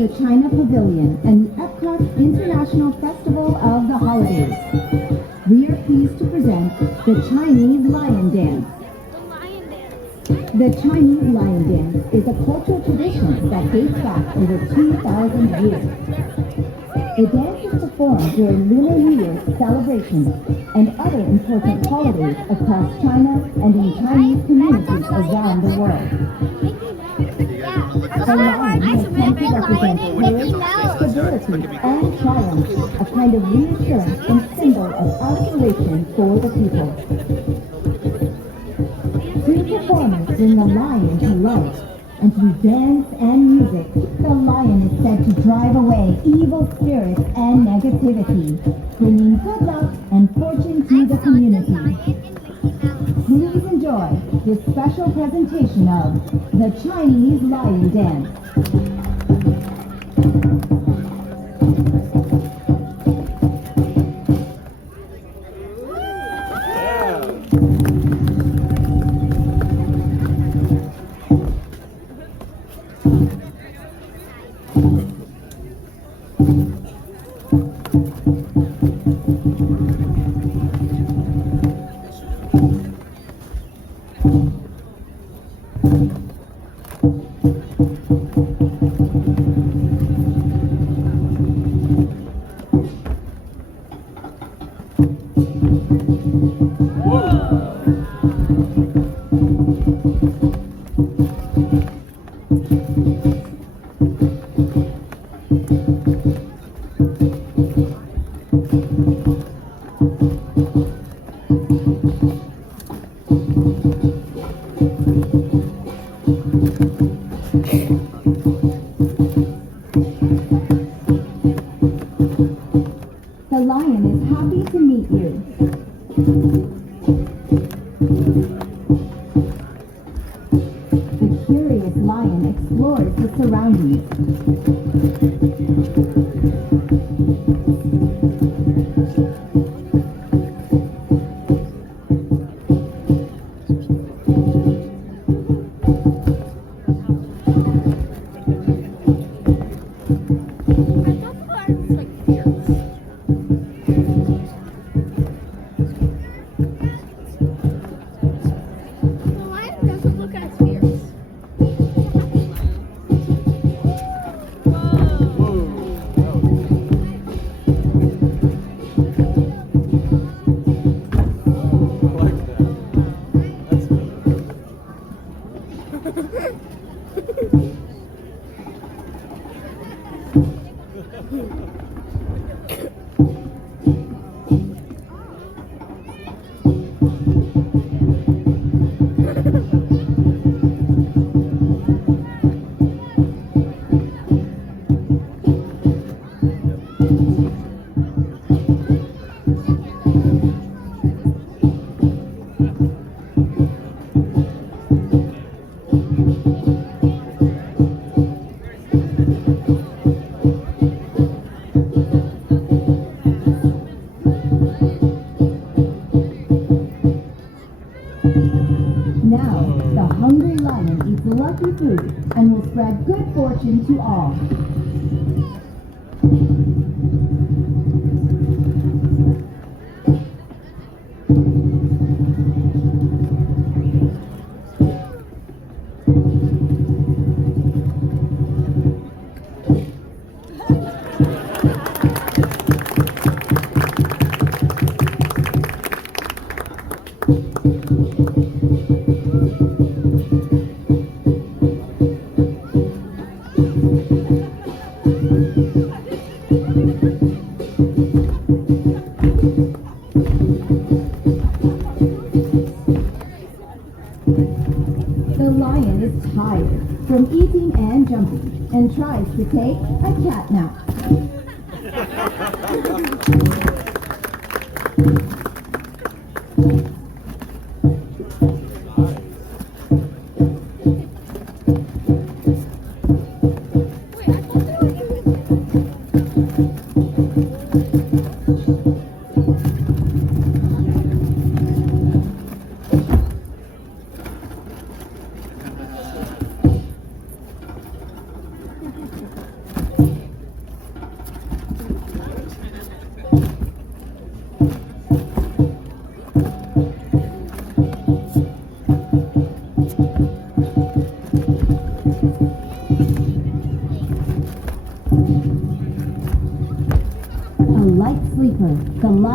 The China Pavilion and the EPCOT International Festival of the Holidays. We are pleased to present the Chinese Lion Dance. The Chinese Lion Dance is a cultural tradition that dates back over 2,000 years. The dance is performed during Lunar New Year celebrations and other important holidays across China and in Chinese communities around the world. The lion has come to represent courage, stability, and triumph, a kind of reassurance and symbol of isolation for the people. Two performers bring the lion to life, and through dance and music, the lion is said to drive away evil spirits and negativity, bringing good luck and fortune to the community. Please enjoy this special presentation of the Chinese Lion Dance. The lion is happy to meet you. The curious lion explores the surroundings. Now, the hungry lion eats lucky food and will spread good fortune to all. The lion is tired from eating and jumping and tries to take a cat nap.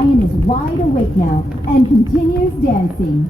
lion is wide awake now and continues dancing.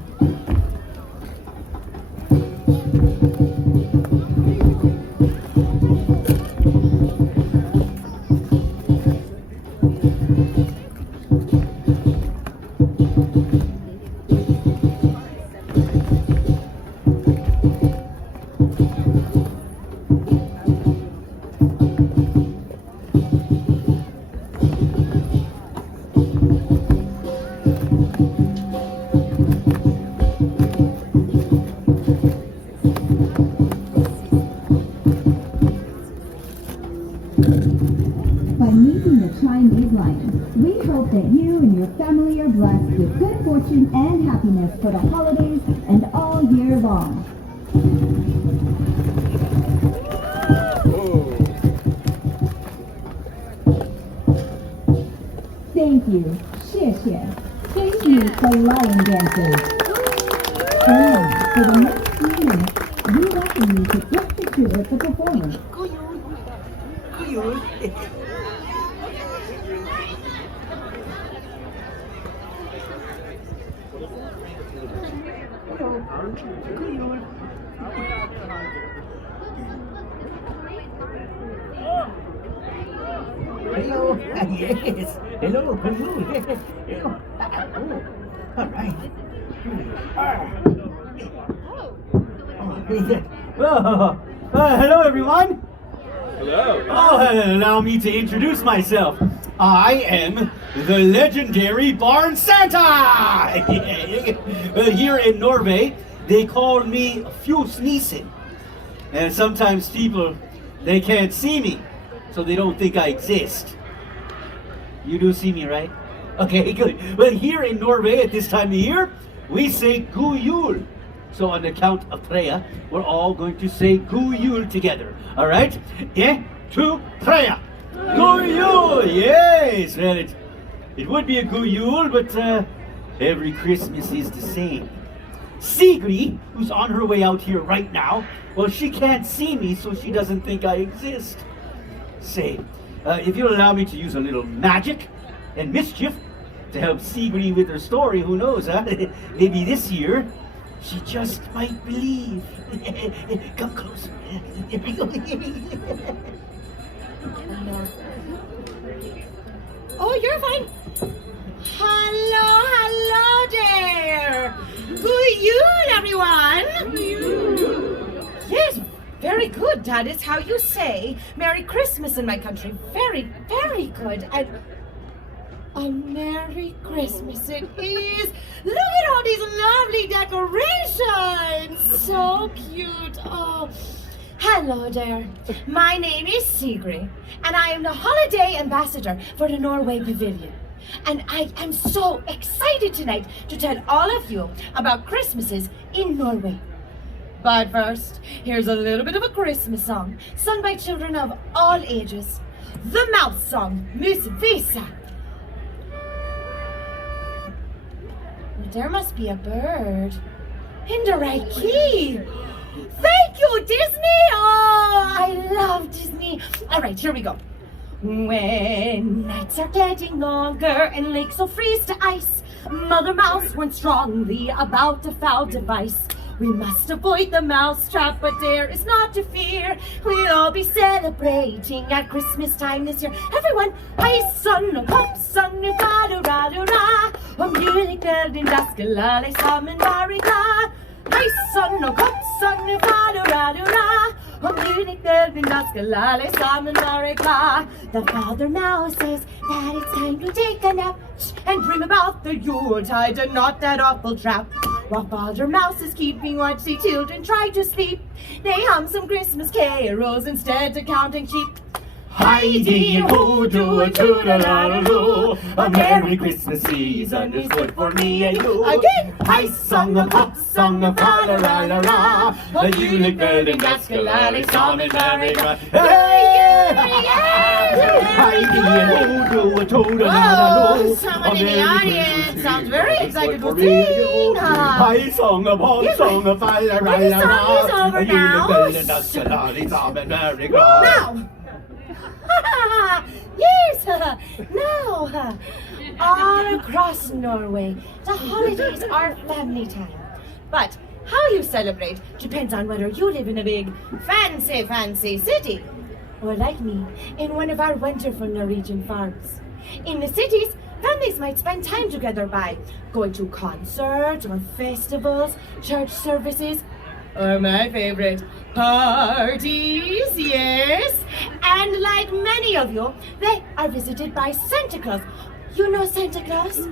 By meeting the Chinese lion, we hope that you and your family are blessed with good fortune and happiness for the holidays and all year long. Thank you, 谢谢. Thank you, the lion dancers. And now, for the next few minutes, we welcome you to take pictures with the performer. Hello. Yes. Hello. Hello. Hello. All right. Hello, everyone. Hello. Allow me to introduce myself. I am the legendary Barn Santa. Here in Norway, they call me Fjosnisen. And sometimes people, they can't see me, so they don't think I exist. You do see me, right? Okay, good. Well, here in Norway at this time of year, we say God Jul. So on the count of tre, we're all going to say God Jul together. All right? 1, 2, 3. God Jul! Yes! Well, it would be a God Jul, but every Christmas is the same. Sigrid, who's on her way out here right now, well, she can't see me, so she doesn't think I exist. Say, if you'll allow me to use a little magic and mischief to help Sigrid with her story, who knows, huh? Maybe this year, she just might believe. Come closer. Here we go. Oh, you're fine. Hello there. Good Yule, everyone. Yes, very good. That is how you say Merry Christmas in my country. Very, very good. And a Merry Christmas it is. Look at all these lovely decorations. So cute. Oh, hello there. My name is Sigrid, and I am the holiday ambassador for the Norway Pavilion. And I am so excited tonight to tell all of you about Christmases in Norway. But first, here's a little bit of a Christmas song sung by children of all ages. The mouse song, Mus Visa. There must be a bird in the right key. Thank you, Disney! Oh, I love Disney. All right, here we go. When nights are getting longer and lakes will freeze to ice, Mother Mouse warns strongly about a foul device. We must avoid the mouse trap, but there is not to fear. We'll all be celebrating at Christmas time this year. Everyone, hei sann og hopp sann og fa-do-ra-do-ra. Om julekvelden da skal alle sammen være glad. Hei sann og hopp sann og fa-do-ra-do-ra. Om julekvelden da skal alle sammen være glad. The Father Mouse says that it's time to take a nap and dream about the Yuletide and not that awful trap. While Father Mouse is keeping watch, the children try to sleep. They hum some Christmas carols instead of counting sheep. Heidi and ho, do a toodle-la-la-loo. A Merry Christmas season is good for me and you. Again! I sung a pop song a fa-la-la-la-la. A julekvelden da skal alle sammen være glad. Heidi and ho, do a toodle-la-la-loo. Oh, someone in the audience sounds very excited to sing. I sung a pop song a fa-la-la-la-la. The song is over A now. julekvelden da skal alle sammen være glad. Now! Yes! Now! All across Norway, the holidays are family time. But how you celebrate depends on whether you live in a big, fancy city, or like me, in one of our wonderful Norwegian farms. In the cities, families might spend time together by going to concerts or festivals, church services, or my favorite, parties, yes. And like many of you, they are visited by Santa Claus. You know Santa Claus?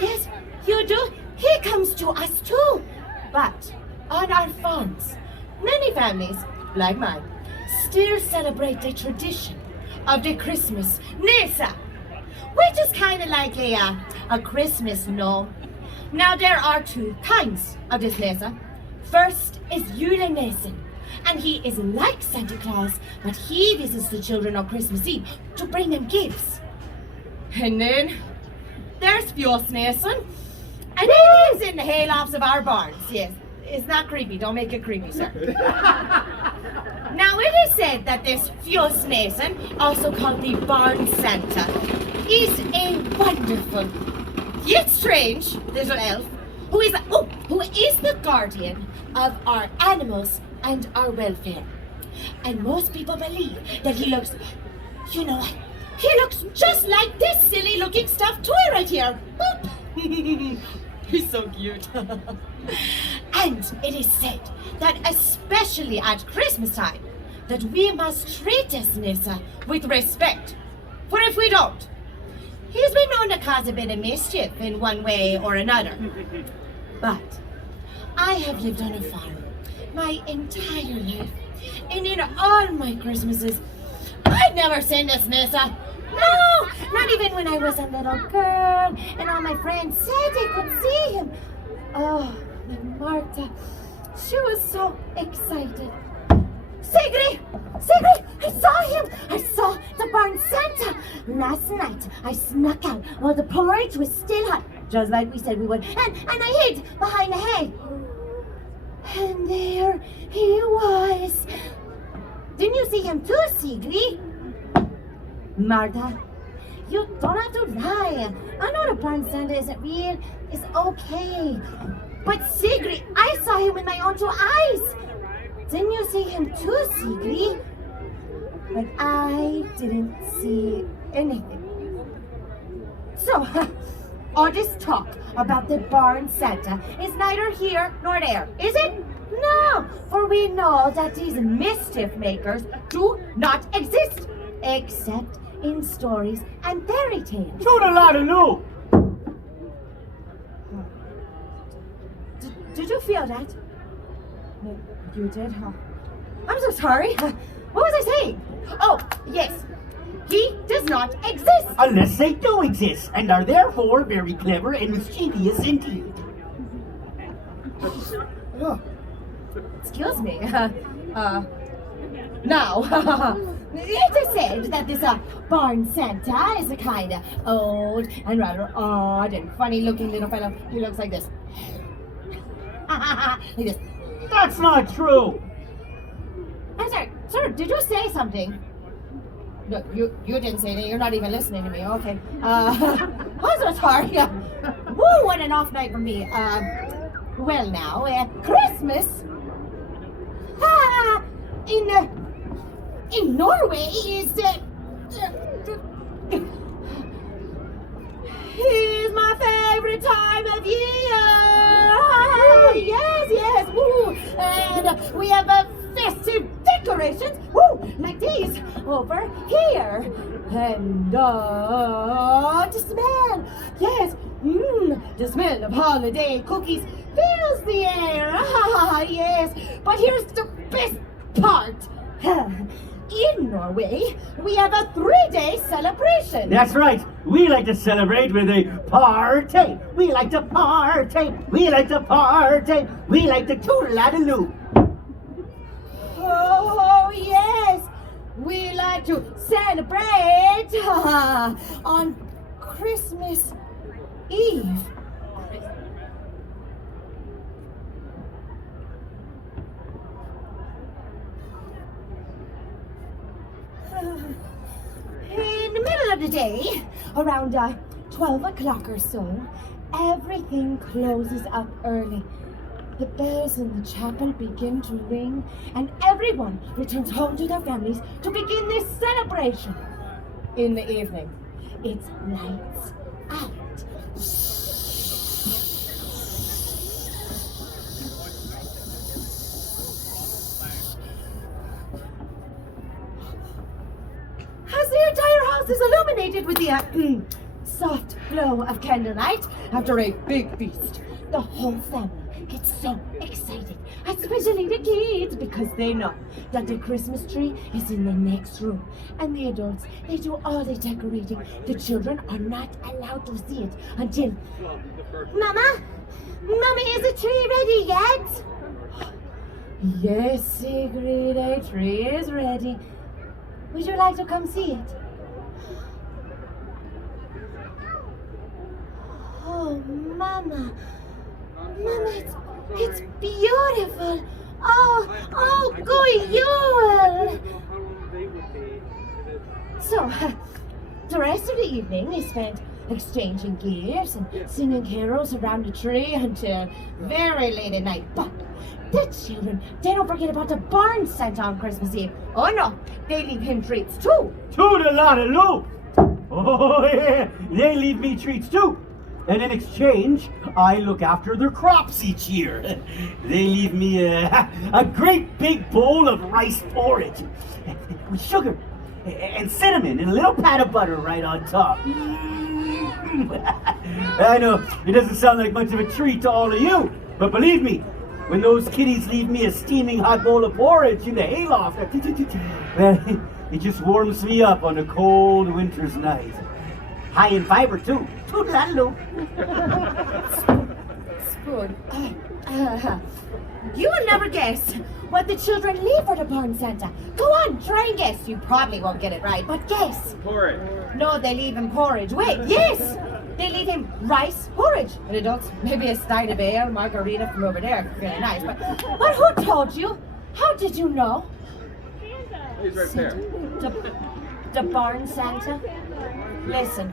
Yes, you do. He comes to us too. But on our farms, many families, like mine, still celebrate the tradition of the Christmas Nisa, which is kind of like a Christmas gnome. Now there are two kinds of this Nisa. First is Julenesen, and he is like Santa Claus, but he visits the children on Christmas Eve to bring them gifts. And then there's Fjosnesen, and he lives in the haylofts of our barns. Yes, it's not creepy. Don't make it creepy, sir. Now, it is said that this Fjosnesen, also called the Barn Santa, is a wonderful, yet strange little elf who is the guardian of our animals and our welfare. And most people believe that he looks, you know, he looks just like this silly looking stuffed toy right here. Boop. He's so cute. And it is said that especially at Christmas time, that we must treat this Nissa with respect. For if we don't, he's been known to cause a bit of mischief in one way or another. But I have lived on a farm my entire life, and in all my Christmases, I've never seen this Nissa. No, not even when I was a little girl and all my friends said they could see him. Oh, and Martha, she was so excited. Sigrid! I saw him! I saw the Barn Santa! Last night, I snuck out while the porridge was still hot, just like we said we would, and I hid behind the hay. And there he was. Didn't you see him too, Sigrid? Martha, you don't have to lie. I know the Barn Santa isn't real. It's okay. But Sigrid, I saw him with my own two eyes. Didn't you see him too, Sigrid? But I didn't see anything. So, all this talk about the Barn Santa is neither here nor there, is it? No, for we know that these mischief makers do not exist, except in stories and fairy tales. Toodaloo! Did you feel that? No, you did, huh? I'm so sorry. What was I saying? Oh, yes. He does not exist. Unless they do exist, and are therefore very clever and mischievous indeed. Oh, excuse me. Now, it is said that this Barn Santa is a kind of old and rather odd and funny looking little fellow. He looks like this. Like this. That's not true. I'm sorry, sir, did you say something? No, you didn't say that. You're not even listening to me. Okay. I'm so sorry. Woo, what an off night for me. Well now, Christmas. In Norway is my favorite time of year. Yes. Woo. And we have festive decorations, like these over here. And the smell, yes, the smell of holiday cookies fills the air. Yes, but here's the best part. In Norway, we have a 3-day celebration. That's right. We like to celebrate with a party. We like to party. We like to party. We like to toodaloo. Oh, yes. We like to celebrate on Christmas Eve. In the middle of the day, around 12 o'clock or so, everything closes up early. The bells in the chapel begin to ring, and everyone returns home to their families to begin this celebration. In the evening, it's lights out. As the entire house is illuminated with the soft glow of candlelight after a big feast, the whole family gets so excited, especially the kids, because they know that the Christmas tree is in the next room. And the adults, they do all the decorating. The children are not allowed to see it until... Mama? Mama, is the tree ready yet? Yes, Sigrid, a tree is ready. Would you like to come see it? Oh, Mama. Mama, it's beautiful. Oh, go Yule. So, the rest of the evening is spent exchanging gifts and singing carols around the tree until very late at night. But the children, they don't forget about the barn Santa on Christmas Eve. Oh no, they leave him treats too. Toodaloo! Oh yeah, they leave me treats too. And in exchange, I look after their crops each year. They leave me a great big bowl of rice porridge with sugar and cinnamon and a little pat of butter right on top. I know, it doesn't sound like much of a treat to all of you, but believe me, when those kiddies leave me a steaming hot bowl of porridge in the hayloft, well, it just warms me up on a cold winter's night. High in fiber, too. Toodaloo. Spoon. You will never guess what the children leave for the barn Santa. Go on, try and guess. You probably won't get it right, but guess. Porridge. No, they leave him porridge. Wait, yes! They leave him rice porridge. And adults, maybe a stein of ale, margarita from over there. Really nice. But who told you? How did you know? He's right there. The barn Santa? Listen.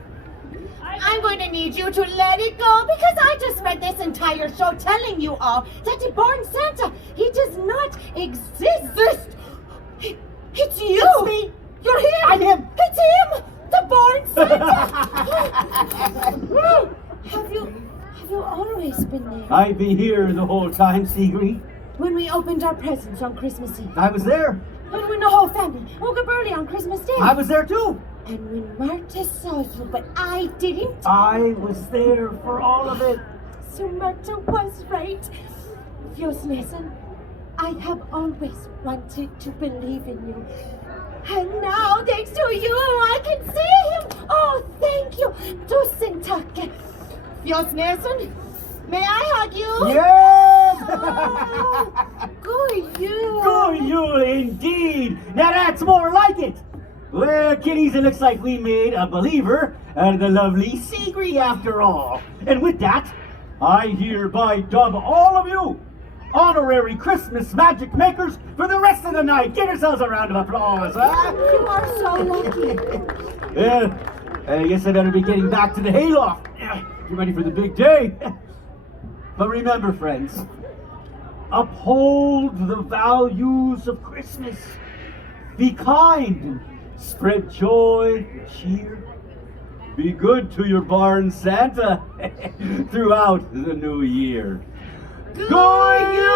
I'm going to need you to let it go because I just spent this entire show telling you all that the barn Santa, he does not exist. It's you. It's me. You're him. I'm him. It's him. The barn Santa. Have you always been there? I've been here the whole time, Sigrid. When we opened our presents on Christmas Eve. I was there. When the whole family woke up early on Christmas Day. I was there too. And when Marta saw you, but I didn't. I was there for all of it. So Marta was right. Just listen. I have always wanted to believe in you. And now, thanks to you, I can see him. Oh, thank you. Tusen tack. Just listen. May I hug you? Yes! Oh, go you. Go you, indeed. Now that's more like it. Well, kiddies, it looks like we made a believer out of the lovely Sigrid after all. And with that, I hereby dub all of you honorary Christmas magic makers for the rest of the night. Give yourselves a round of applause, huh? You are so lucky. Yeah, I guess I better be getting back to the hayloft. Get ready for the big day. But remember, friends, uphold the values of Christmas. Be kind. Spread joy and cheer. Be good to your barn Santa throughout the new year. Go you!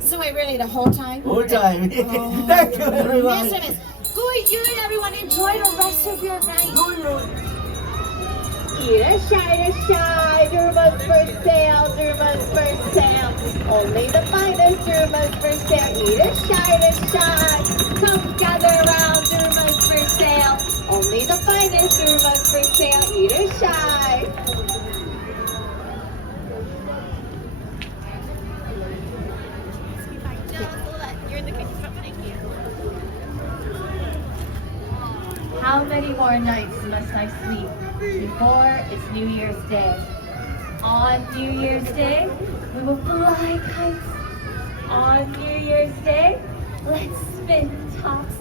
So wait, really, the whole time? Whole time. Thank you, everybody. Yes, miss. Go you and everyone enjoy the rest of your night. Go you. Eat a shy, Duruma's for sale, Duruma's for sale. Only the finest Duruma's for sale. Eat a shy, come gather round, Duruma's for sale. Only the finest Duruma's for sale. Eat a shy. How many more nights must I sleep before it's New Year's Day? On New Year's Day, we will fly kites. On New Year's Day, let's spin tops.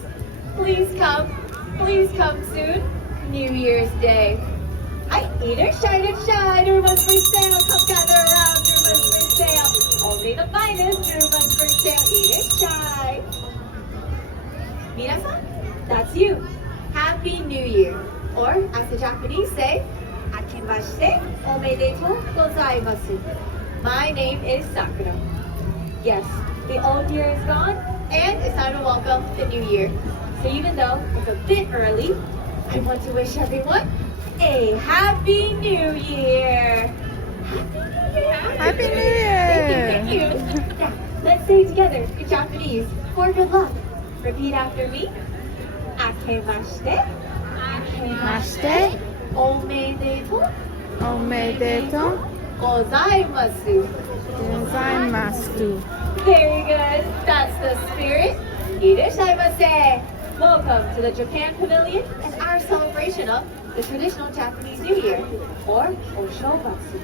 Please come soon. New Year's Day. I eat or shine and shine, Duruma's for sale. Come gather around, Duruma's for sale. Only the finest, Duruma's for sale. Eat or shine. Minasan, that's you. Happy New Year. Or, as the Japanese say, Akemashite omedetou gozaimasu. My name is Sakura. Yes, the old year is gone, and it's time to welcome the new year. So even though it's a bit early, I want to wish everyone a Happy New Year! Happy New Year! Thank you. Now, let's say together in Japanese for good luck. Repeat after me. Akemashite. Mashite, Omedetou omedetou gozaimasu. gozaimasu. Very good. That's the spirit. Irashaimase. Welcome to the Japan Pavilion and our celebration of the traditional Japanese New Year, or Oshogatsu.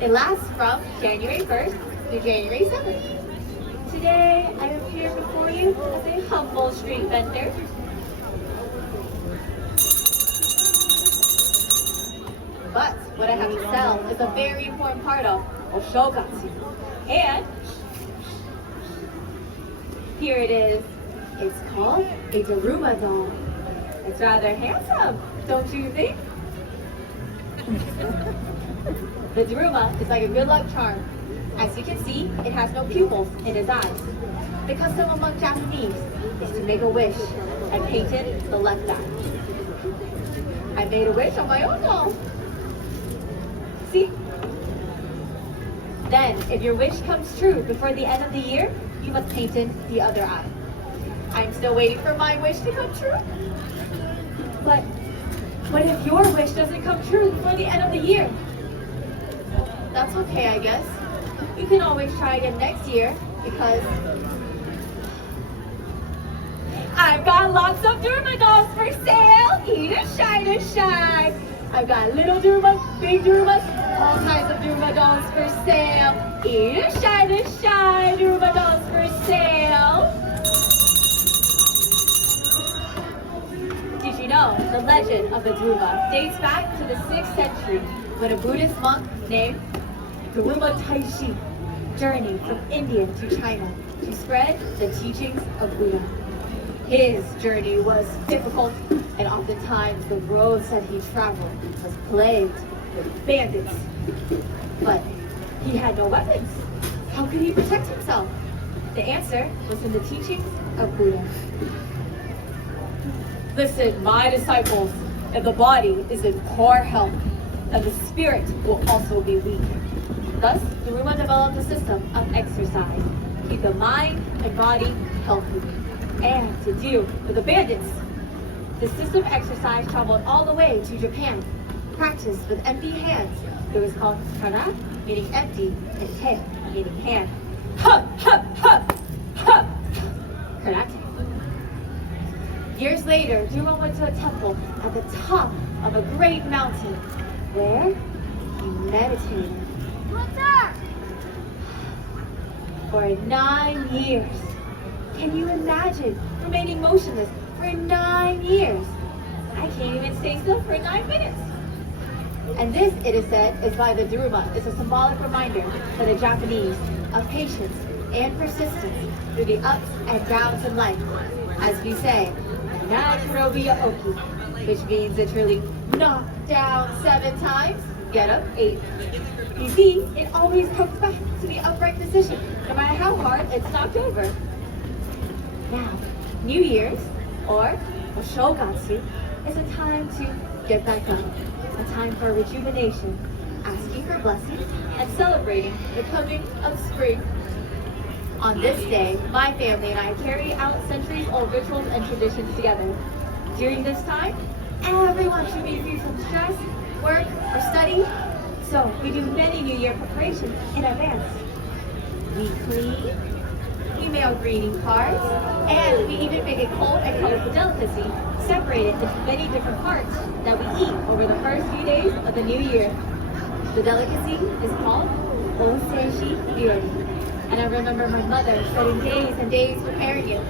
It lasts from January 1st to January 7th. Today, I appear before you as a humble street vendor. But what I have to sell is a very important part of Oshogatsu. And here it is. It's called a Duruma doll. It's rather handsome, don't you think? The Duruma is like a good luck charm. As you can see, it has no pupils in its eyes. The custom among Japanese is to make a wish and paint it the left eye. I made a wish on my own doll. See? Then, if your wish comes true before the end of the year, you must paint in the other eye. I'm still waiting for my wish to come true. But what if your wish doesn't come true before the end of the year? That's okay, I guess. You can always try again next year because I've got lots of Duruma dolls for sale. Eat or shine or shine. I've got little Durumas, big Durumas, all kinds of Duruma dolls for sale. Eat or shine Duruma dolls for sale. Did you know the legend of the Duruma dates back to the 6th century when a Buddhist monk named Duruma Taishi journeyed from India to China to spread the teachings of Buddha. His journey was difficult, and oftentimes the roads that he traveled was plagued with bandits. But he had no weapons. How could he protect himself? The answer was in the teachings of Buddha. Listen, my disciples, if the body is in poor health, then the spirit will also be weak. Thus, Duruma developed a system of exercise to keep the mind and body healthy. And to deal with the bandits, the system of exercise traveled all the way to Japan. Practiced with empty hands. It was called kara, meaning empty, and te, meaning hand. Ha, ha, ha, ha. Karate. Years later, Duruma went to a temple at the top of a great mountain where he meditated. For 9 years. Can you imagine remaining motionless for 9 years? I can't even stay still for 9 minutes. And this, it is said, is why the Duruma is a symbolic reminder for the Japanese of patience and persistence through the ups and downs in life. As we say, Nakarobiya Oki, which means literally knock down 7 times, get up 8. You see, it always comes back to the upright position, no matter how hard it's knocked over. Now, New Year's, or Oshogatsu, is a time to get back up, a time for rejuvenation, asking for blessings, and celebrating the coming of spring. On this day, my family and I carry out centuries-old rituals and traditions together. During this time, everyone should be free from stress, work, or study, so we do many New Year preparations in advance. We clean, we mail greeting cards, and we even make a cold and colorful delicacy separated into many different parts that we eat over the first few days of the new year. The delicacy is called Oseshi Ryori, and I remember my mother spending days and days preparing it.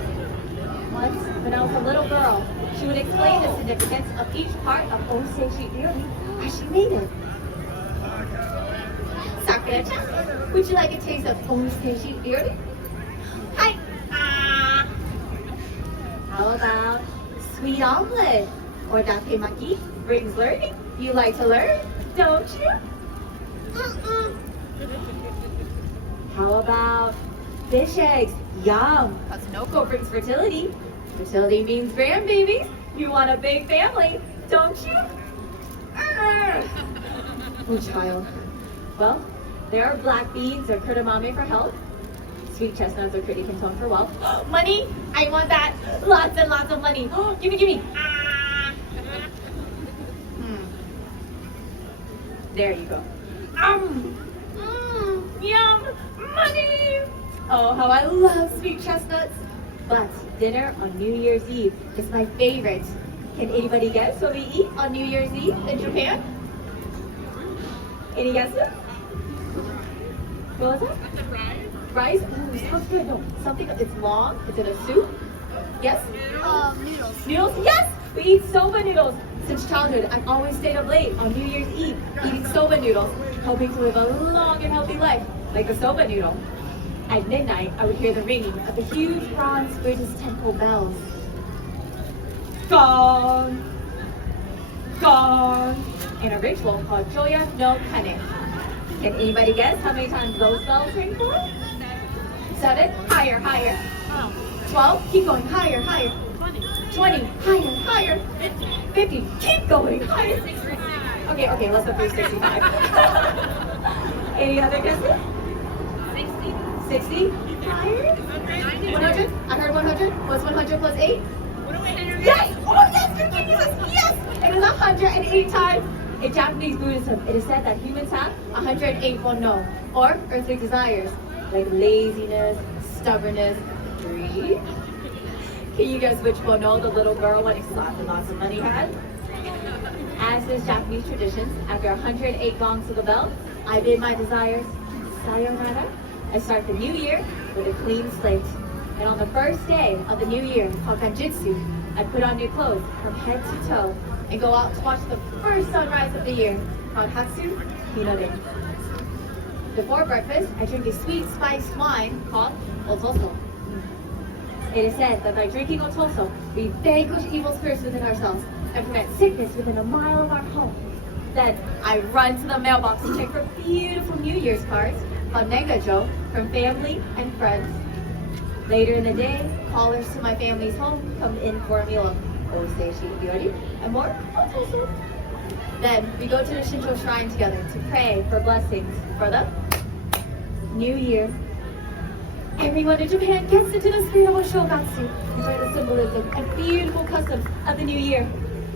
Once, when I was a little girl, She would explain the significance of each part of Oseishi Ryori as she made it. Sakura-chan, would you like a taste of Oseishi Ryori? Hi! How about sweet omelet or datemaki brings learning? You like to learn, don't you? How about fish eggs? Yum! Katsunoko brings fertility. Fertility means grandbabies. You want a big family, don't you? Oh, child. Well, there are black beans or kudamame for health. Sweet chestnuts or pretty canton for wealth. Money! I want that! Lots and lots of money! Gimme, gimme! There you go. Yum! Money! Oh, how I love sweet chestnuts! But dinner on New Year's Eve is my favorite. Can anybody guess what we eat on New Year's Eve in Japan? Any guesses? What was that? Rice? Ooh, sounds good. No, something, it's long, it's in a soup. Yes? Noodles. Noodles? Yes! We eat soba noodles. Since childhood, I've always stayed up late on New Year's Eve eating soba noodles, hoping to live a long and healthy life, like a soba noodle. At midnight, I would hear the ringing of the huge bronze Buddhist temple bells. Gong! Gong! In a ritual called Joya no Kane. Can anybody guess how many times those bells ring for? 7? Higher, higher. 12? Keep going higher, higher. 20? Higher, higher. 50? Keep going higher. Okay, let's go through 65. Any other guesses? 60? Higher? 100? I heard 100. What's 100 plus 8? Yes! Oh, yes! You're genius! Yes! It is 108 times. In Japanese Buddhism, it is said that humans have 108 no, or earthly desires, like laziness, stubbornness, greed. Can you guess which no the little girl wanting lots and lots of money had? As is Japanese traditions, after 108 gongs of the bell, I bid my desires sayonara. I start the new year with a clean slate. And on the first day of the new year, called Kanjutsu, I put on new clothes from head to toe and go out to watch the first sunrise of the year, called Hatsu Hinode. Before breakfast, I drink a sweet spiced wine called otoso. It is said that by drinking otoso, we vanquish evil spirits within ourselves and prevent sickness within a mile of our home. Then I run to the mailbox to check for beautiful New Year's cards called Negajo from family and friends. Later in the day, callers to my family's home come in for a meal of oseishi ryori and more otoso. Then we go to the Shinto shrine together to pray for blessings for the new year. Everyone in Japan gets into the spirit of Oshogatsu, enjoy the symbolism and beautiful customs of the new year.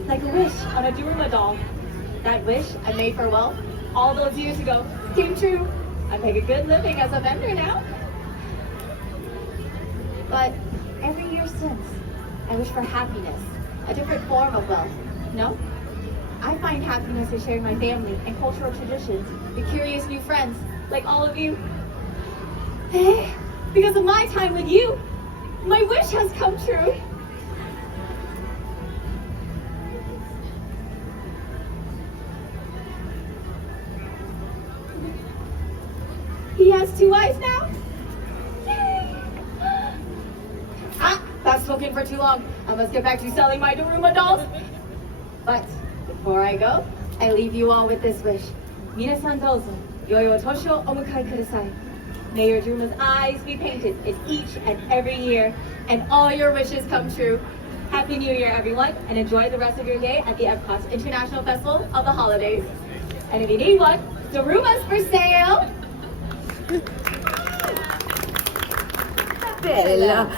Like a wish on a Duruma doll. That wish I made for wealth all those years ago came true. I make a good living as a vendor now. But every year since, I wish for happiness, a different form of wealth. No? I find happiness in sharing my family and cultural traditions with curious new friends like all of you. Hey, because of my time with you, my wish has come true. He has 2 eyes now. Yay! That's spoken for too long. I must get back to selling my Duruma dolls. But before I go, I leave you all with this wish. Minasan dozo, yoi otoshi o omukai kudasai. May your Duruma's eyes be painted in each and every year, and all your wishes come true. Happy New Year, everyone, and enjoy the rest of your day at the EPCOT International Festival of the Holidays. And if you need one, Duruma's for sale. Bella,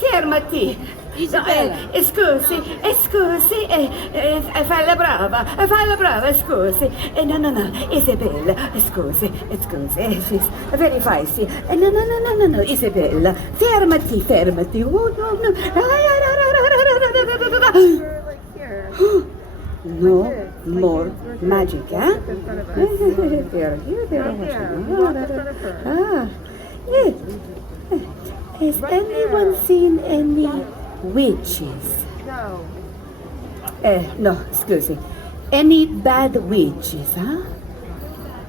fermati! Isabella. Scusi, falla brava, scusi. No, Isabella, scusi, very feisty. No, Isabella, fermati. Oh, no. No more magic, eh? Yes. Has anyone seen any witches? No. No, excuse me. Any bad witches, huh?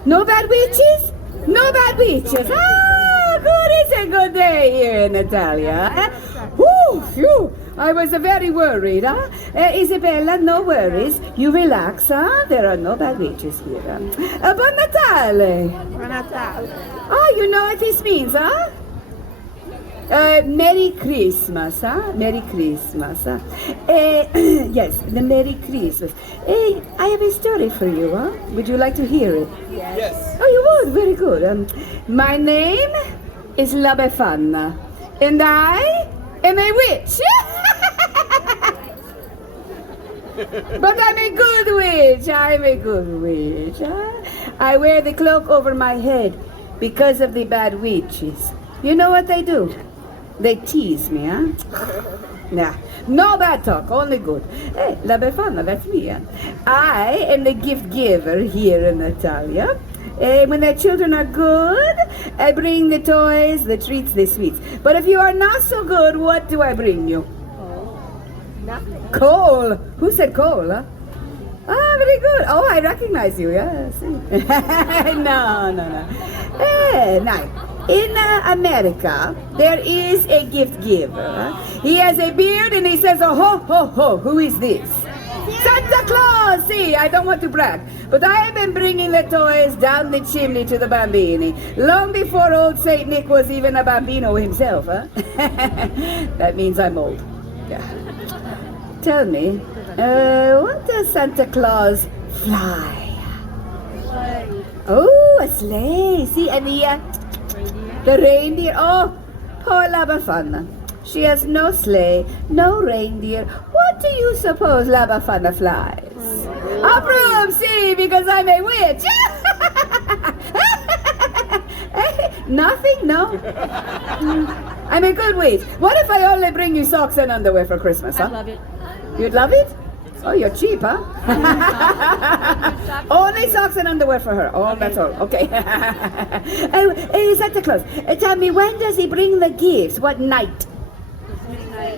No bad witches? No bad witches. Ah, good. It's a good day here in Italia. Eh? Whew, phew. I was very worried, huh? Isabella, no worries. You relax, huh? There are no bad witches here. Buon Natale. Buon Natale. Oh, you know what this means, huh? Merry Christmas, huh? Merry Christmas. Huh? Yes, the Merry Christmas. I have a story for you, huh? Would you like to hear it? Yes. Oh, you would? Very good. My name is La Befana, and I am a witch. But I'm a good witch. I'm a good witch. Huh? I wear the cloak over my head because of the bad witches. You know what they do? They tease me, huh? Nah, no bad talk, only good. Hey, La Befana, that's me, huh? I am the gift giver here in Italia. When the children are good, I bring the toys, the treats, the sweets. But if you are not so good, what do I bring you? Nothing. Coal. Who said coal, huh? Ah, very good. Oh, I recognize you, yes. No. Now, in America, there is a gift giver. He has a beard and he says, oh, ho, ho, ho. Who is this? Santa Claus! See, I don't want to brag, but I have been bringing the toys down the chimney to the bambini, long before old Saint Nick was even a bambino himself, huh? That means I'm old. Yeah. Tell me, what does Santa Claus fly? Oh, a sleigh. See, and the reindeer. Oh, poor La Befana. She has no sleigh, no reindeer. What do you suppose La Befana flies? A broom, see, because I'm a witch. Nothing? No? I'm a good witch. What if I only bring you socks and underwear for Christmas, huh? I love it. You'd love it? Oh, you're cheap, huh? Only socks and underwear for her. Oh, that's all. Okay. Santa Claus, tell me, when does he bring the gifts? What night?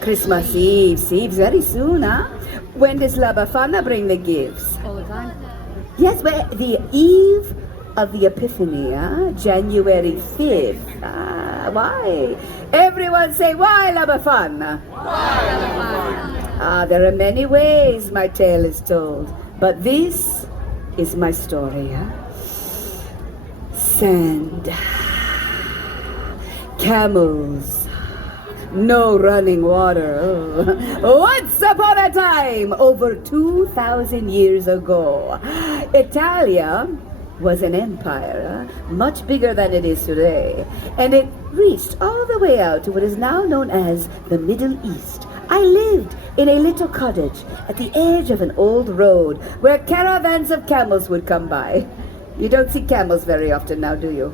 Christmas Eve. See, very soon, huh? When does La Befana bring the gifts? All the time. Yes, well, the eve of the Epiphany, huh? January 5th. Why? Everyone say, why La Befana? There are many ways my tale is told, but this is my story, huh? Sand, camels, no running water. Once upon a time, over 2,000 years ago, Italia was an empire, much bigger than it is today, and it reached all the way out to what is now known as the Middle East. I lived in a little cottage at the edge of an old road where caravans of camels would come by. You don't see camels very often now, do you?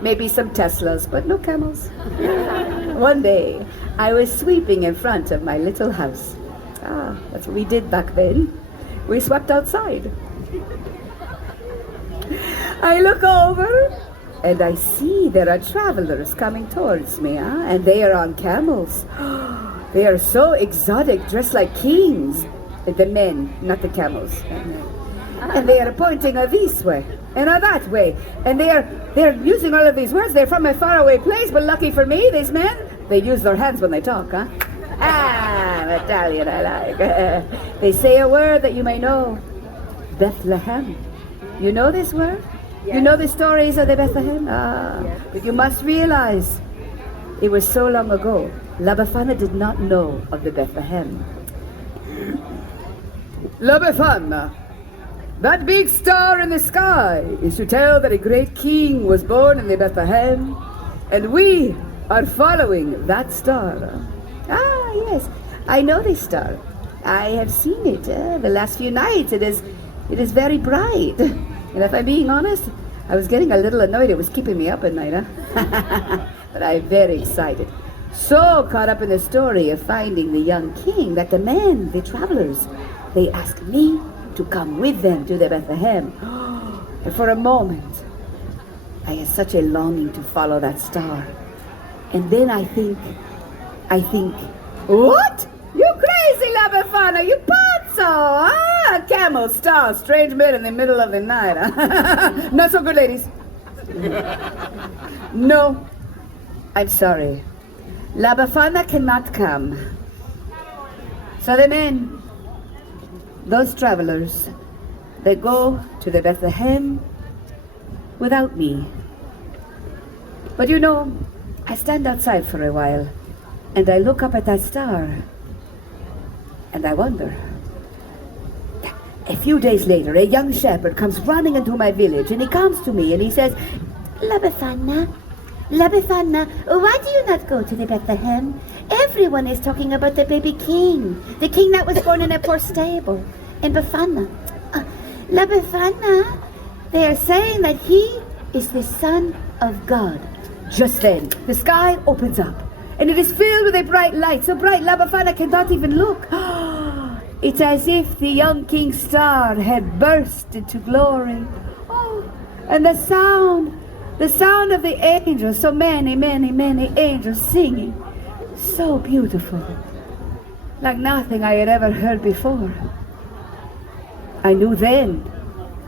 Maybe some Teslas, but no camels. One day, I was sweeping in front of my little house. That's what we did back then. We swept outside. I look over and I see there are travelers coming towards me, and they are on camels. They are so exotic, dressed like kings. The men, not the camels. And they are pointing this way and that way. And they're using all of these words. They're from a faraway place, but lucky for me, these men, they use their hands when they talk, huh? Italian I like. They say a word that you may know. Bethlehem. You know this word? You know the stories of the Bethlehem? But you must realize, it was so long ago. La Befana did not know of the Bethlehem. La Befana, that big star in the sky is to tell that a great king was born in the Bethlehem, and we are following that star. Yes, I know this star. I have seen it the last few nights. It is very bright. And if I'm being honest, I was getting a little annoyed. It was keeping me up at night, huh? But I'm very excited. So caught up in the story of finding the young king that the men, the travelers, they asked me to come with them to the Bethlehem. And for a moment, I had such a longing to follow that star. And then I think, what? You crazy, La Befana, you pots! That's all. Ah, camel, star, strange man in the middle of the night. Huh? Not so good, ladies. No, I'm sorry. La Bafana cannot come. So the men, those travelers, they go to the Bethlehem without me. But you know, I stand outside for a while, and I look up at that star, and I wonder. A few days later, a young shepherd comes running into my village, and he comes to me and he says, La Bafana, why do you not go to the Bethlehem? Everyone is talking about the baby king, the king that was born in a poor stable in Bafana. La Bafana, they are saying that he is the son of God. Just then, the sky opens up, and it is filled with a bright light, so bright La Bafana cannot even look. It's as if the young king's star had burst into glory. Oh, and the sound of the angels, so many, many, many angels singing. So beautiful, like nothing I had ever heard before. I knew then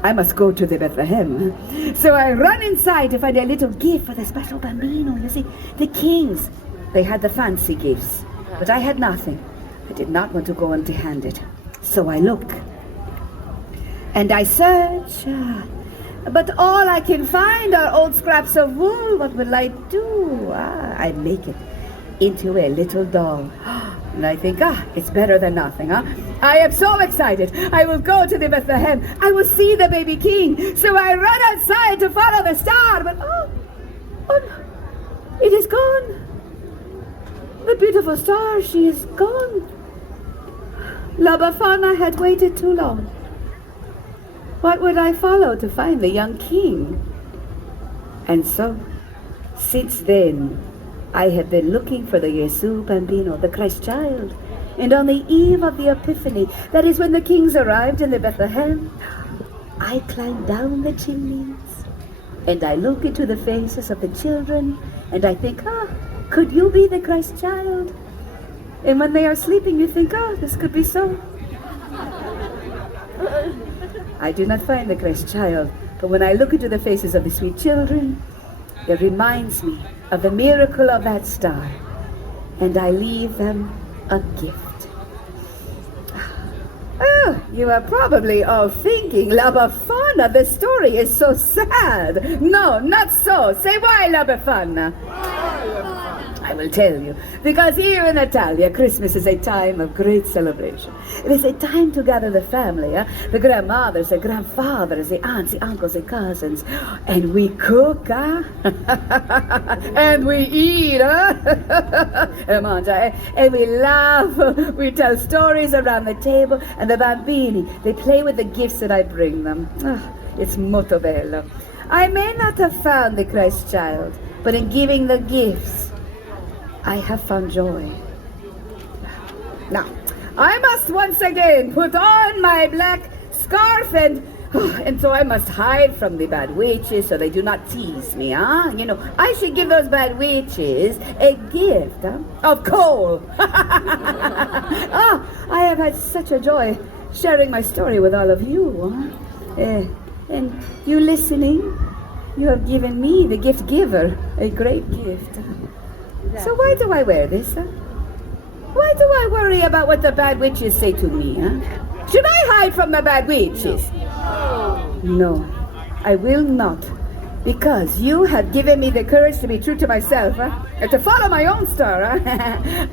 I must go to the Bethlehem. So I run inside to find a little gift for the special bambino. You see, the kings, they had the fancy gifts, but I had nothing. I did not want to go empty-handed. So I look, and I search, but all I can find are old scraps of wool. What will I do? I make it into a little doll. And I think, it's better than nothing, huh? I am so excited. I will go to the Bethlehem. I will see the baby king. So I run outside to follow the star, but oh no, it is gone. The beautiful star, she is gone. La Bafana had waited too long. What would I follow to find the young king? And so, since then, I have been looking for the Yesu Bambino, the Christ child. And on the eve of the Epiphany, that is when the kings arrived in the Bethlehem, I climb down the chimneys, and I look into the faces of the children, and I think, could you be the Christ child? And when they are sleeping, you think, this could be so. I do not find the Christ child, but when I look into the faces of the sweet children, it reminds me of the miracle of that star, and I leave them a gift. Oh, you are probably all thinking, La Bafana, the story is so sad. No, not so. Say why, La Bafana? I will tell you. Because here in Italia, Christmas is a time of great celebration. It is a time to gather the family, the grandmothers, the grandfathers, the aunts, the uncles, the cousins. And we cook, and we eat, and we laugh. We tell stories around the table. And the bambini, they play with the gifts that I bring them. It's molto bello. I may not have found the Christ child, but in giving the gifts, I have found joy. Now, I must once again put on my black scarf and so I must hide from the bad witches so they do not tease me, You know, I should give those bad witches a gift, of coal. I have had such a joy sharing my story with all of you, and you listening, you have given me, the gift giver, a great gift. So why do I wear this? Why do I worry about what the bad witches say to me? Should I hide from the bad witches? No, I will not. Because you have given me the courage to be true to myself, and to follow my own star.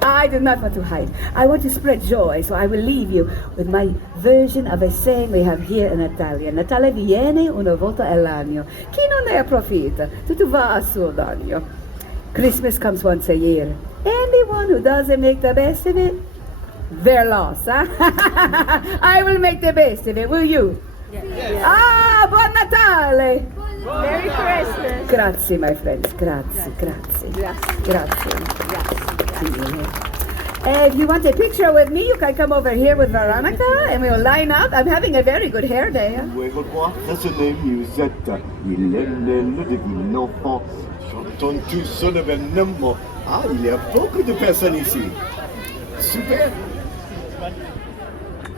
I do not want to hide. I want to spread joy, so I will leave you with my version of a saying we have here in Italia. Natale viene una volta all'anno. Chi non ne approfitta, tutto va a suo danno. Christmas comes once a year. Anyone who doesn't make the best of it, they're lost. I will make the best of it, will you? Yes. Buon Natale! Merry Christmas. Grazie, my friends. Grazie. If you want a picture with me, you can come over here with Veronica and we'll line up. I'm having a very good hair day. Raisonnez Musette, il est le divin enfant. Chantons tous son événement. Il y a beaucoup de personnes ici. Super.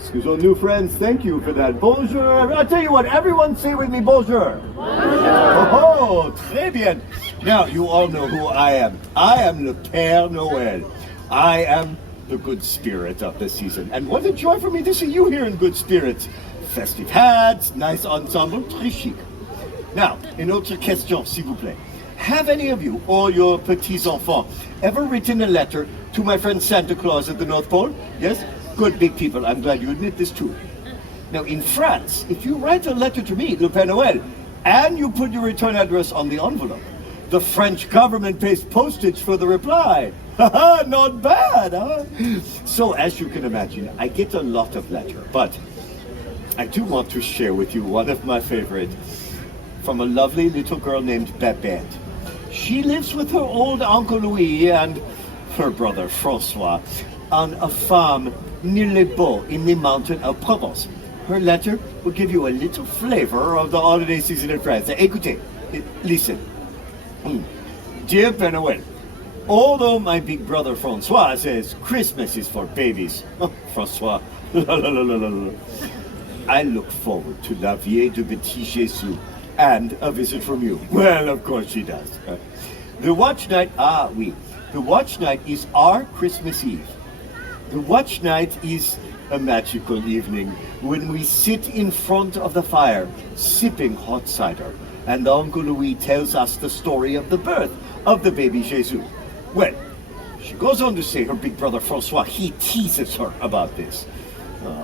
Excuse me, new friends, thank you for that. Bonjour. I'll tell you what, everyone say with me, bonjour. Bonjour. Oh, très bien. Now, you all know who I am. I am le Pere Noel. I am the good spirit of the season. And what a joy for me to see you here in good spirits. Festive hats, nice ensemble, très chic. Now, une autre question, s'il vous plaît. Have any of you, or your petits-enfants, ever written a letter to my friend Santa Claus at the North Pole? Yes? Good big people, I'm glad you admit this too. Now, in France, if you write a letter to me, Le Père Noël, and you put your return address on the envelope, the French government pays postage for the reply. Haha, not bad, huh? So, as you can imagine, I get a lot of letters, but I do want to share with you one of my favorite from a lovely little girl named Babette. She lives with her old Uncle Louis and her brother Francois on a farm near Les Baux in the mountain of Provence. Her letter will give you a little flavor of the holiday season in France. Écoutez, listen. Dear Père Noël, although my big brother Francois says Christmas is for babies, Francois, I look forward to la vie de petit Jésus and a visit from you. Well, of course she does. The watch night, the watch night is our Christmas Eve. The watch night is a magical evening when we sit in front of the fire, sipping hot cider, and Uncle Louis tells us the story of the birth of the baby Jesus. Well, she goes on to say her big brother Francois, he teases her about this.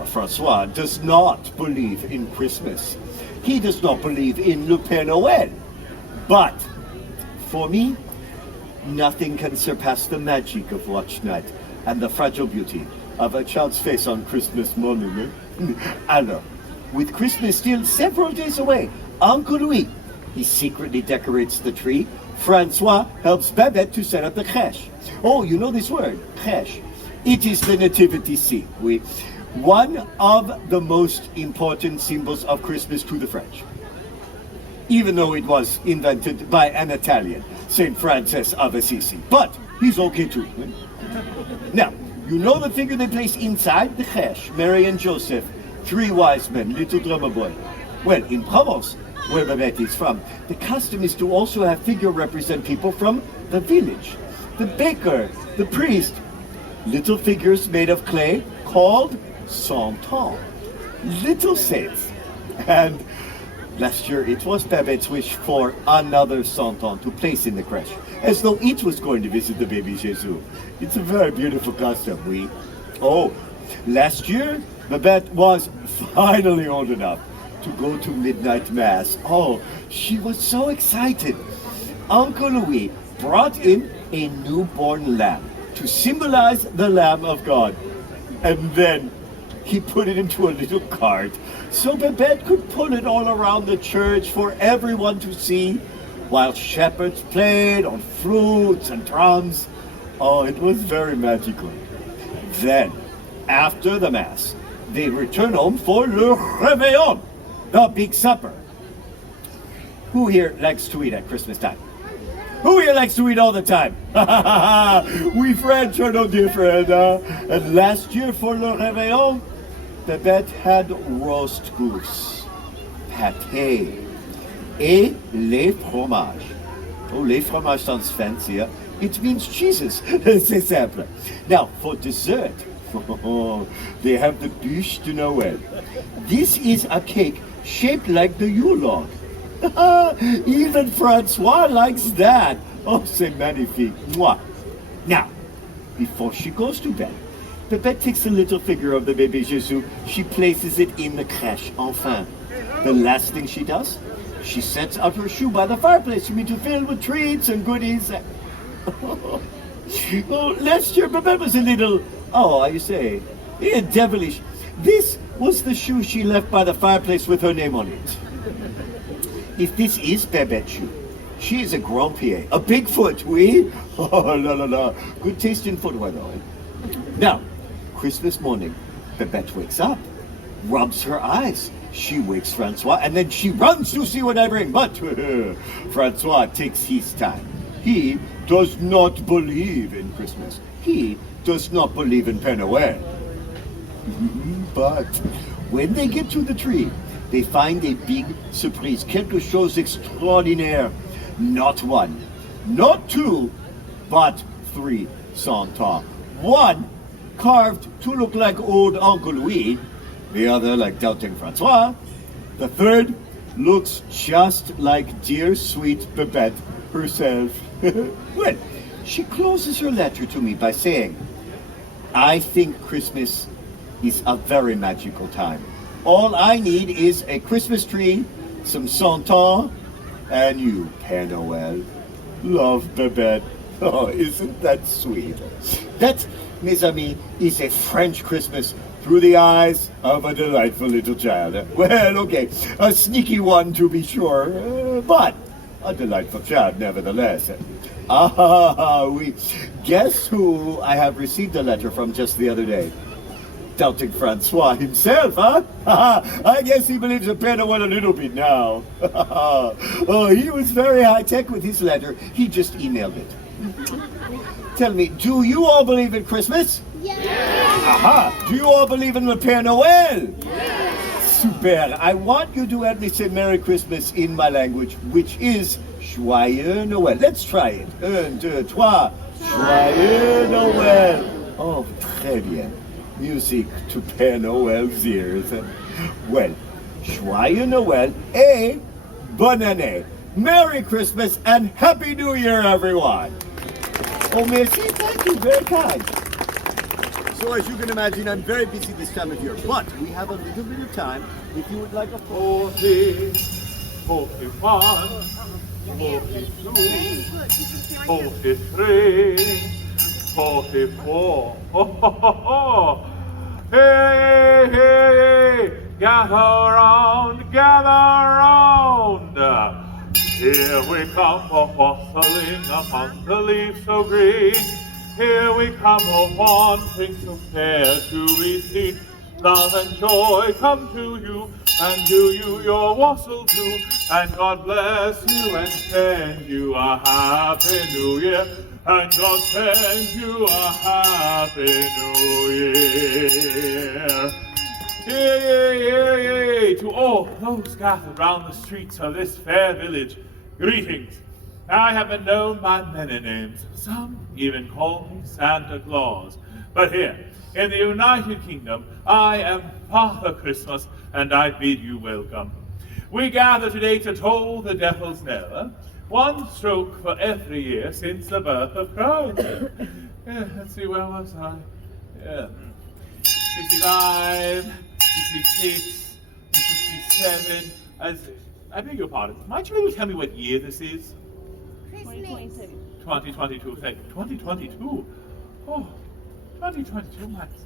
Francois does not believe in Christmas. He does not believe in Le Père Noël. But for me, nothing can surpass the magic of watch night and the fragile beauty of a child's face on Christmas morning. Alors, with Christmas still several days away, Uncle Louis, he secretly decorates the tree. Francois helps Babette to set up the crèche. Oh, you know this word, crèche. It is the nativity scene. One of the most important symbols of Christmas to the French. Even though it was invented by an Italian, Saint Francis of Assisi. But he's okay too. Now, you know the figure they place inside the crèche, Mary and Joseph, three wise men, little drummer boy. Well, in Provence, where Babette is from, the custom is to also have figure represent people from the village. The baker, the priest, little figures made of clay called Santons, little saints. And last year it was Babette's wish for another Santon to place in the crèche, as though it was going to visit the baby Jesus. It's a very beautiful custom, Oh, last year Babette was finally old enough to go to midnight mass. Oh, she was so excited. Uncle Louis brought in a newborn lamb to symbolize the Lamb of God. And then he put it into a little cart so Babette could pull it all around the church for everyone to see, while shepherds played on flutes and drums. Oh, it was very magical. Then, after the Mass, they return home for le réveillon, the big supper. Who here likes to eat at Christmas time? Who here likes to eat all the time? We French are no different. And last year for le réveillon, Babette had roast goose, pâté, et les fromages. Oh, les fromages sounds fancy, huh? It means cheeses. C'est simple. Now, for dessert, they have the bûche de Noël. This is a cake shaped like the Yule log. Even Francois likes that. Oh, c'est magnifique. Mwah. Now, before she goes to bed, Babette takes a little figure of the baby Jesus. She places it in the crèche, enfin. The last thing she does, she sets out her shoe by the fireplace for me to fill with treats and goodies. Oh, last year Babette was a little, how you say, devilish. This was the shoe she left by the fireplace with her name on it. If this is Babette's shoe, she is a grand pied, a big foot, oui? Oh, la la la. Good taste in footwear, though. Now, Christmas morning, Babette wakes up, rubs her eyes. She wakes Francois, and then she runs to see what I bring. But Francois takes his time. He does not believe in Christmas. He does not believe in Père Noël. But when they get to the tree, they find a big surprise, quelque chose extraordinaire. Not one, not two, but 3 centaurs. One carved to look like old Uncle Louis, the other like Doubting Francois. The third looks just like dear sweet Babette herself. Well, she closes her letter to me by saying, I think Christmas is a very magical time. All I need is a Christmas tree, some centaurs, and you, Pere Noel. Love, Babette. Oh, isn't that sweet? That, mes amis, is a French Christmas through the eyes of a delightful little child. Well, okay, a sneaky one to be sure, but a delightful child nevertheless. Oui. Guess who I have received a letter from just the other day? Doubting Francois himself, huh? I guess he believes in Pere Noel a little bit now. Oh, he was very high-tech with his letter. He just emailed it. Tell me, do you all believe in Christmas? Yes. Aha! Do you all believe in Le Père Noël? Yes. Super! I want you to help me say Merry Christmas in my language, which is Joyeux Noël. Let's try it. 1, 2, 3. Joyeux Noël. Oh, très bien. Music to Père Noël's ears. Well, Joyeux Noël et bonne année. Merry Christmas and Happy New Year, everyone. Oh, merci, thank you, very kind. So as you can imagine, I'm very busy this time of year, but we have a little bit of time if you would like a 40, 41, 42, 43, 44. Ho, ho, ho, ho. Hey, hey, gather round, gather round. Here we come, rustling among the leaves so green. Here we come, wanting so fair to be seen. Love and joy come to you, and to you your wassail too. And God bless you and send you a happy new year. And God send you a happy new year. Yea, yea, yea, to all those gathered round the streets of this fair village, greetings. I have been known by many names. Some even call me Santa Claus. But here, in the United Kingdom, I am Father Christmas, and I bid you welcome. We gather today to toll the devil's knell, one stroke for every year since the birth of Christ. Let's see, where was I? 65, 66, 67. I beg your pardon. Might you able to tell me what year this is? 2022. Thank you. 2022. Oh, 2022. That's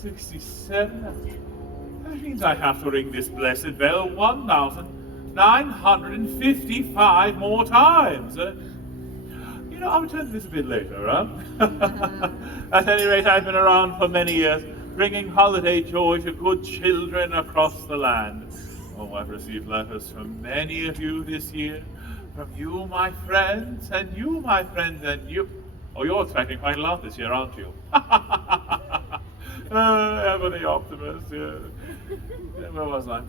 67. That means I have to ring this blessed bell 1,955 more times. You know, I'll return to this a bit later, huh? At any rate, I've been around for many years, bringing holiday joy to good children across the land. Oh, I've received letters from many of you this year. From you, my friends, and you, my friends, and you. Oh, you're expecting quite a lot this year, aren't you? Ever the optimist, yeah. Where was I?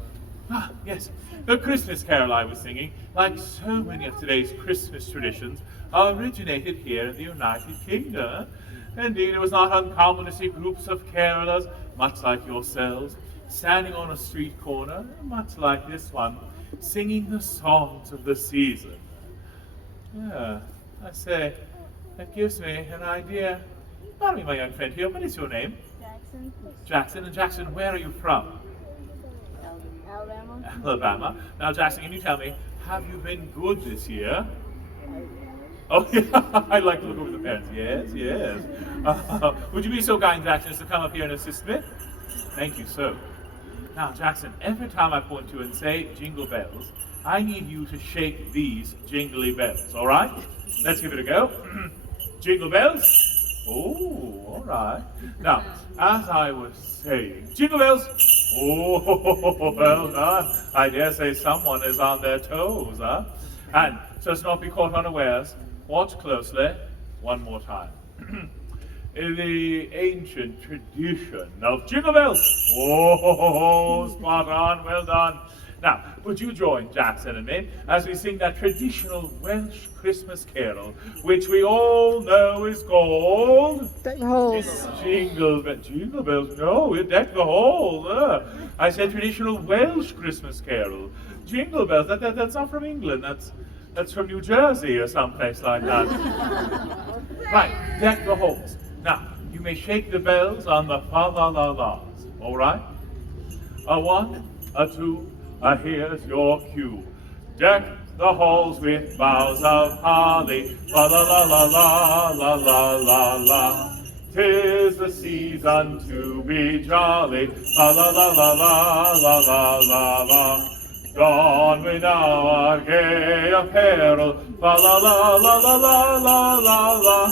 Ah, yes, the Christmas carol I was singing, like so many of today's Christmas traditions, originated here in the United Kingdom. Indeed, it was not uncommon to see groups of carolers, much like yourselves, standing on a street corner, much like this one, singing the songs of the season. Yeah, I say, that gives me an idea. Pardon me, my young friend here, what is your name? Jackson. Jackson. And Jackson, where are you from? Alabama. Alabama. Now, Jackson, can you tell me, have you been good this year? Oh, yeah, I'd like to look over the parents. Yes, yes. Would you be so kind, Jackson, as to come up here and assist me? Thank you, sir. Now, Jackson, every time I point to and say jingle bells, I need you to shake these jingly bells, all right? Let's give it a go. Jingle bells. Oh, all right. Now, as I was saying, jingle bells. Oh, well done. I dare say someone is on their toes, huh? And so as not be caught unawares, watch closely one more time. the ancient tradition of Jingle Bells. Oh, spot on, well done. Now, would you join Jackson and me as we sing that traditional Welsh Christmas carol, which we all know is called... Deck the halls. Jingle Bells, no, it Deck the Halls. I said traditional Welsh Christmas carol. Jingle Bells, that's not from England, that's from New Jersey or someplace like that. Right, Deck the Halls. Now, you may shake the bells on the fa-la-la-las, all right? A one, a two, here's your cue. Deck the halls with boughs of holly, la la la la la la la la la. 'Tis the season to be jolly, la la la la la la la la la. Don we now our gay apparel, la la la la la la la la la.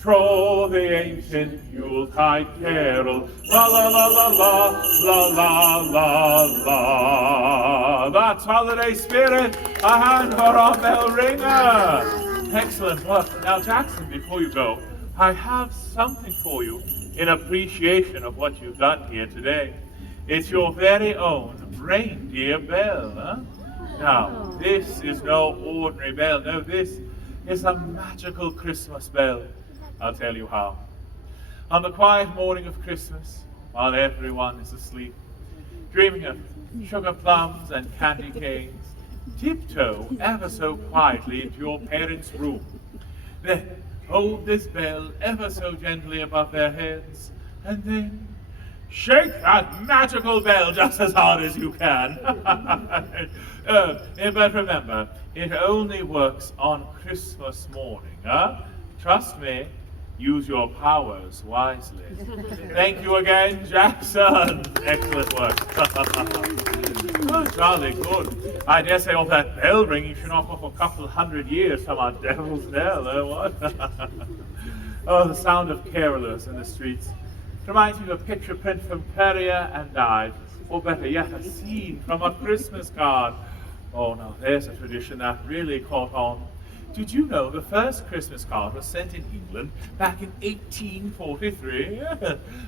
Troll the ancient Yuletide carol, la la la la la la la la la. That's holiday spirit. A hand for our bell ringer. Excellent work. Now, Jackson, before you go, I have something for you in appreciation of what you've done here today. It's your very own reindeer bell. Huh? Now, this is no ordinary bell. No, this is a magical Christmas bell. I'll tell you how. On the quiet morning of Christmas, while everyone is asleep, dreaming of sugar plums and candy canes, tiptoe ever so quietly into your parents' room. Then hold this bell ever so gently above their heads, and then shake that magical bell just as hard as you can. But remember, it only works on Christmas morning. Trust me. Use your powers wisely. Thank you again, Jackson. Excellent work. Oh, Charlie, good. I dare say all that bell ringing should knock off a couple 100 years from our devil's knell, what? Oh, the sound of carolers in the streets reminds me of a picture print from Perrier and Ives, or better yet, a scene from a Christmas card. Oh, now there's a tradition that really caught on. Did you know the first Christmas card was sent in England back in 1843?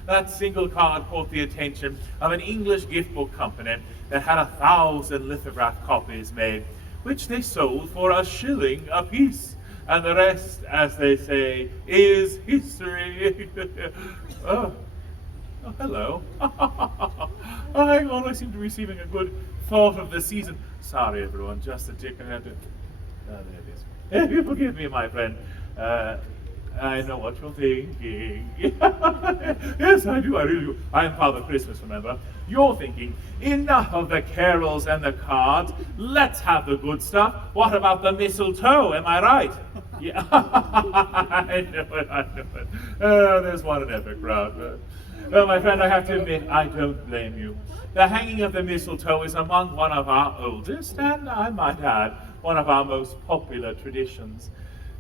That single card caught the attention of an English gift book company that had 1,000 lithograph copies made, which they sold for $1 a piece. And the rest, as they say, is history. Oh, hello. I always seem to be receiving a good thought of the season. Sorry, everyone, just a tick. I had to... there it is. Forgive me, my friend. I know what you're thinking. Yes, I do, I really do. I am Father Christmas, remember? You're thinking, enough of the carols and the cards. Let's have the good stuff. What about the mistletoe? Am I right? Yeah, I know it. There's one in every crowd. Well, my friend, I have to admit, I don't blame you. The hanging of the mistletoe is among one of our oldest, and I might add, one of our most popular traditions.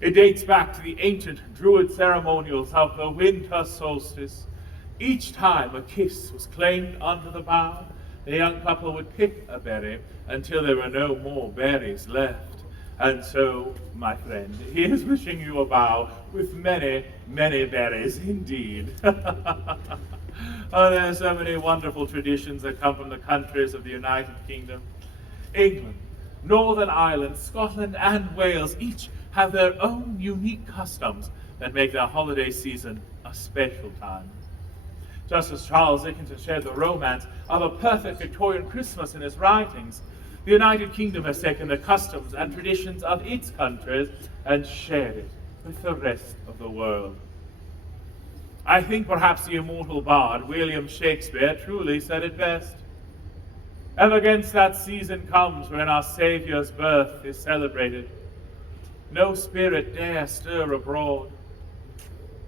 It dates back to the ancient Druid ceremonials of the winter solstice. Each time a kiss was claimed under the bough, the young couple would pick a berry until there were no more berries left. And so, my friend, here's wishing you a bough with many, many berries indeed. Oh, there are so many wonderful traditions that come from the countries of the United Kingdom. England, Northern Ireland, Scotland, and Wales each have their own unique customs that make their holiday season a special time. Just as Charles Dickens shared the romance of a perfect Victorian Christmas in his writings, the United Kingdom has taken the customs and traditions of its countries and shared it with the rest of the world. I think perhaps the immortal bard William Shakespeare truly said it best. Ever against that season comes when our Saviour's birth is celebrated. No spirit dare stir abroad.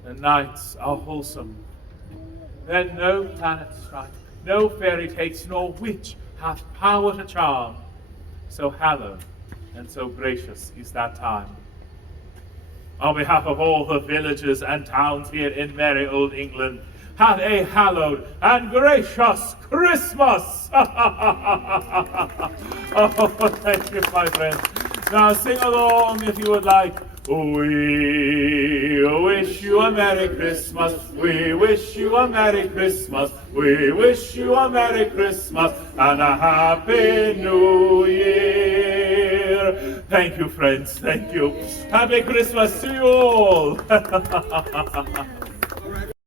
The nights are wholesome. Then no planet strike, no fairy takes, nor witch hath power to charm. So hallowed and so gracious is that time. On behalf of all the villages and towns here in merry old England, have a hallowed and gracious Christmas! Oh, thank you, my friend. Now sing along if you would like We wish you a Merry Christmas. We wish you a Merry Christmas. We wish you a Merry Christmas and a Happy New Year. Thank you, friends. Thank you. Happy Christmas to you all.